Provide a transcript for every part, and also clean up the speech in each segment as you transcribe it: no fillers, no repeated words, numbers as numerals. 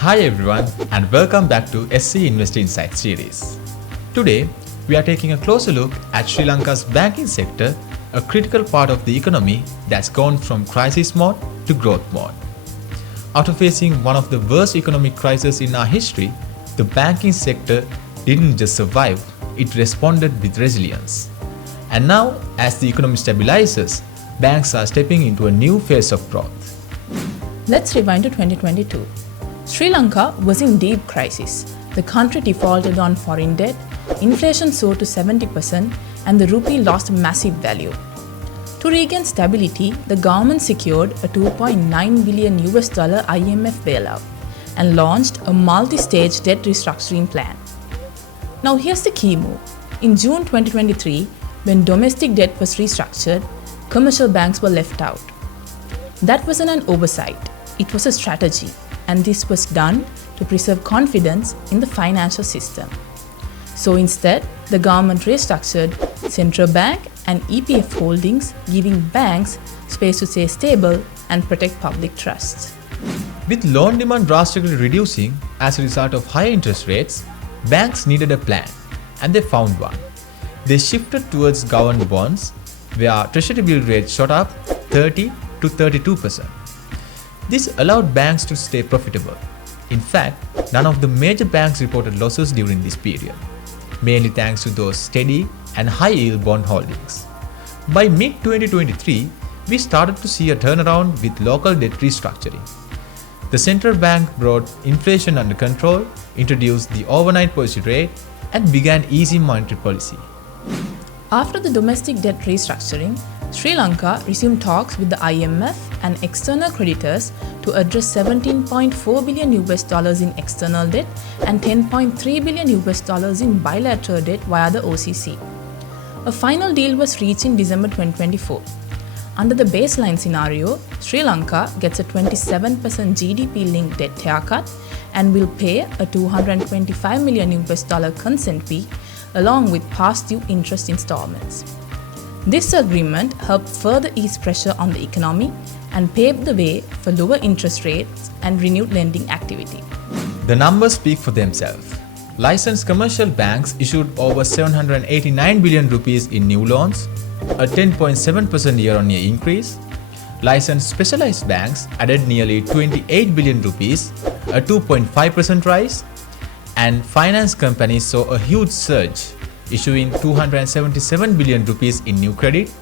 Hi everyone and welcome back to SC Invest Insight series. Today, we are taking a closer look at Sri Lanka's banking sector, a critical part of the economy that's gone from crisis mode to growth mode. After facing one of the worst economic crises in our history, the banking sector didn't just survive, it responded with resilience. And now, as the economy stabilizes, banks are stepping into a new phase of growth. Let's rewind to 2022. Sri Lanka was in deep crisis. The country defaulted on foreign debt, inflation soared to 70%, and the rupee lost massive value. To regain stability, the government secured a $2.9 billion IMF bailout and launched a multi-stage debt restructuring plan. Now here's the key move. In June 2023, when domestic debt was restructured, commercial banks were left out. That wasn't an oversight, it was a strategy, and this was done to preserve confidence in the financial system. So instead, the government restructured central bank and EPF holdings, giving banks space to stay stable and protect public trust. With loan demand drastically reducing as a result of higher interest rates, banks needed a plan, and they found one. They shifted towards government bonds, where Treasury-bill rates shot up 30 to 32%. This allowed banks to stay profitable. In fact, none of the major banks reported losses during this period, mainly thanks to those steady and high-yield bond holdings. By mid-2023, we started to see a turnaround with local debt restructuring. The central bank brought inflation under control, introduced the overnight policy rate, and began easy monetary policy. After the domestic debt restructuring, Sri Lanka resumed talks with the IMF and external creditors to address $17.4 billion in external debt and $10.3 billion in bilateral debt via the OCC. A final deal was reached in December 2024. Under the baseline scenario, Sri Lanka gets a 27% GDP-linked debt haircut and will pay a $225 million consent fee along with past due interest installments. This agreement helped further ease pressure on the economy and paved the way for lower interest rates and renewed lending activity. The numbers speak for themselves. Licensed commercial banks issued over 789 billion rupees in new loans, a 10.7% year-on-year increase. Licensed specialized banks added nearly 28 billion rupees, a 2.5% rise. And finance companies saw a huge surge, issuing 277 billion rupees in new credit,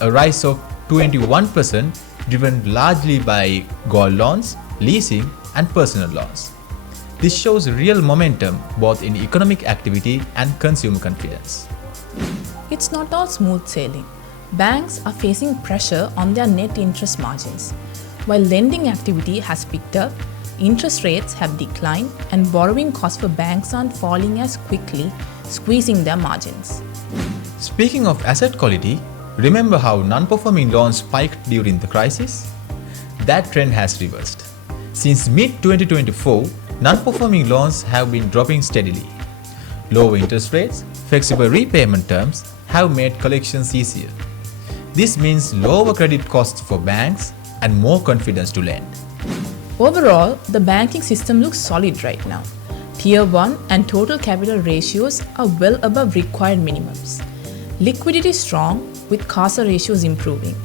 a rise of 21%, driven largely by gold loans, leasing, and personal loans. This shows real momentum both in economic activity and consumer confidence. It's not all smooth sailing. Banks are facing pressure on their net interest margins. While lending activity has picked up, interest rates have declined and borrowing costs for banks aren't falling as quickly, squeezing their margins. Speaking of asset quality, remember how non-performing loans spiked during the crisis? That trend has reversed. Since mid-2024, non-performing loans have been dropping steadily. Lower interest rates, flexible repayment terms have made collections easier. This means lower credit costs for banks and more confidence to lend. Overall, the banking system looks solid right now. Tier 1 and total capital ratios are well above required minimums. Liquidity is strong, with CASA ratios improving.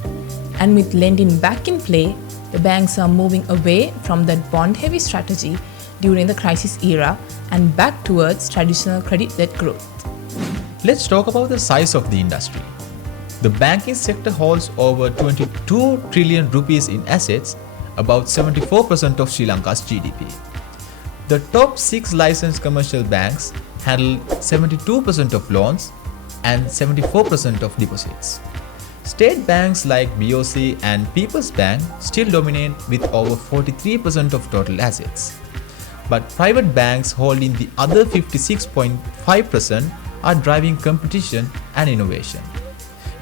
And with lending back in play, the banks are moving away from that bond-heavy strategy during the crisis era and back towards traditional credit-led growth. Let's talk about the size of the industry. The banking sector holds over 22 trillion rupees in assets, about 74% of Sri Lanka's GDP. The top 6 licensed commercial banks handle 72% of loans and 74% of deposits. State banks like BOC and People's Bank still dominate with over 43% of total assets. But private banks holding the other 56.5% are driving competition and innovation.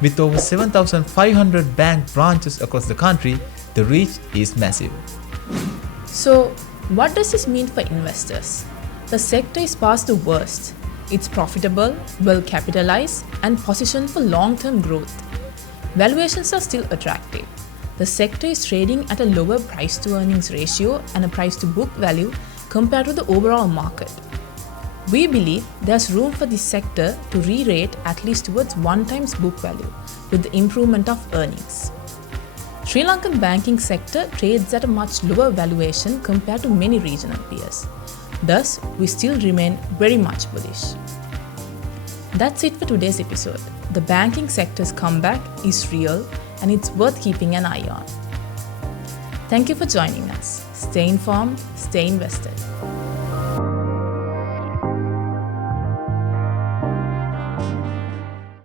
With over 7,500 bank branches across the country, the reach is massive. So, what does this mean for investors? The sector is past the worst. It's profitable, well capitalized, and positioned for long-term growth. Valuations are still attractive. The sector is trading at a lower price to earnings ratio and a price to book value compared to the overall market. We believe there's room for this sector to re-rate at least towards 1 times book value with the improvement of earnings. Sri Lankan banking sector trades at a much lower valuation compared to many regional peers. Thus, we still remain very much bullish. That's it for today's episode. The banking sector's comeback is real and it's worth keeping an eye on. Thank you for joining us. Stay informed, stay invested.